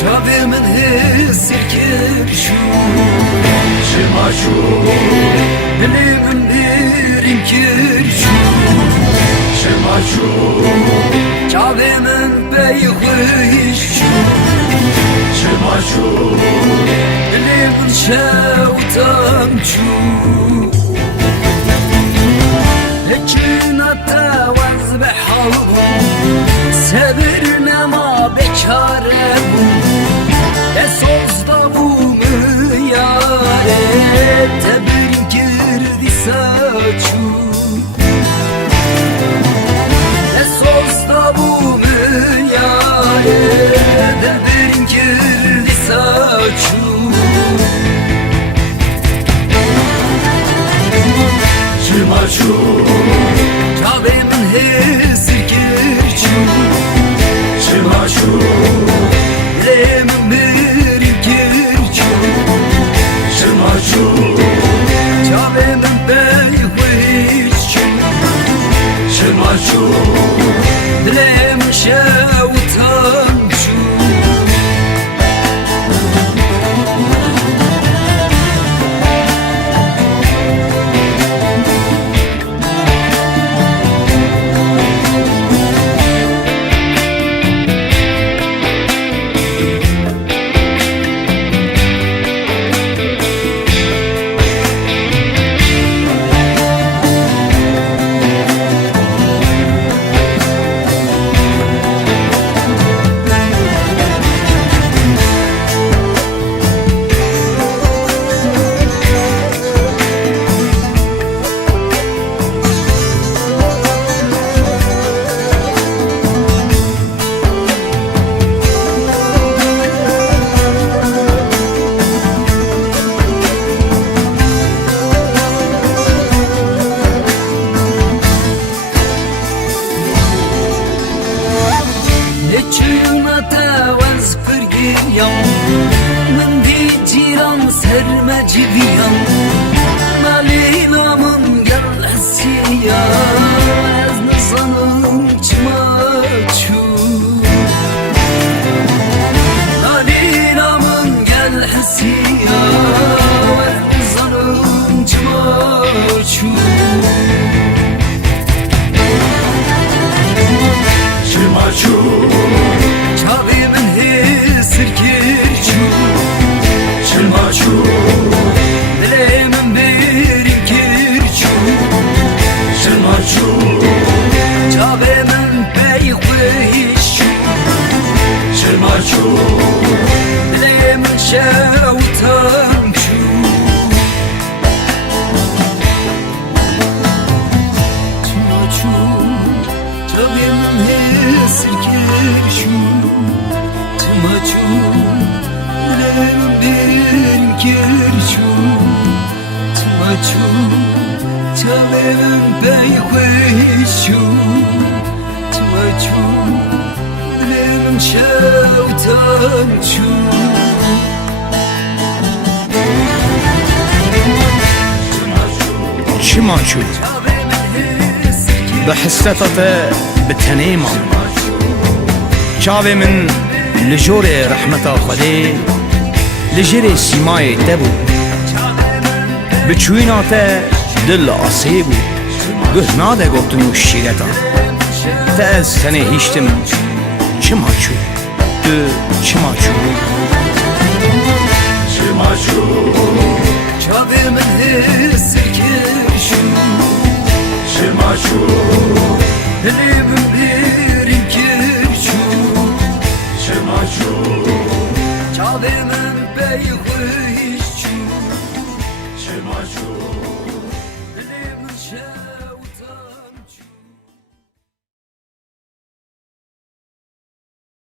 Çave min hesirkir şu Şema şu Dilê min birim kir şu Şema şu Çave min beyxweş şu Şema şu Dilê min şewtem şu Leçina tewaz behav Sebir nema bekare bu E sozda bu mu yare Tebir girdi saçu E sozda bu mu yare Tebir girdi saçu Çımaçu Çave min hesirkir çu Çımaçu Dilê min birim kir çu Çımaçu Çave min beyxweş çu Çımaçu Dilê min şewtem çu Leçina tewaz pirgiyam Min di cîran sermeciviyam Nalîna min gel hesiya Ez nizanim çima çû Nalîna min gel hesiya Ez nizanim çima çû Çımaçu Çave min hesirkir çu Çımaçu Dilê min birim kir çu Çımaçu Çave min beyxweş çu Çımaçu Dilê min şewtem çu Çımaçu Çave min hesirkir şu Çımaçu Dilê min birim kir çu Çımaçu Çave min beyxweş çu Çımaçu Dilê min şewtem çu Çımaçu بحسرته بتنيما چاوه من لجور رحمتا خدي لجري سيماي تبو بچويناته دل آسيبو گهناده گفتنو شیرتا تأز سنه هیشتم çımaçu de çımaçu Çımaçu Çave min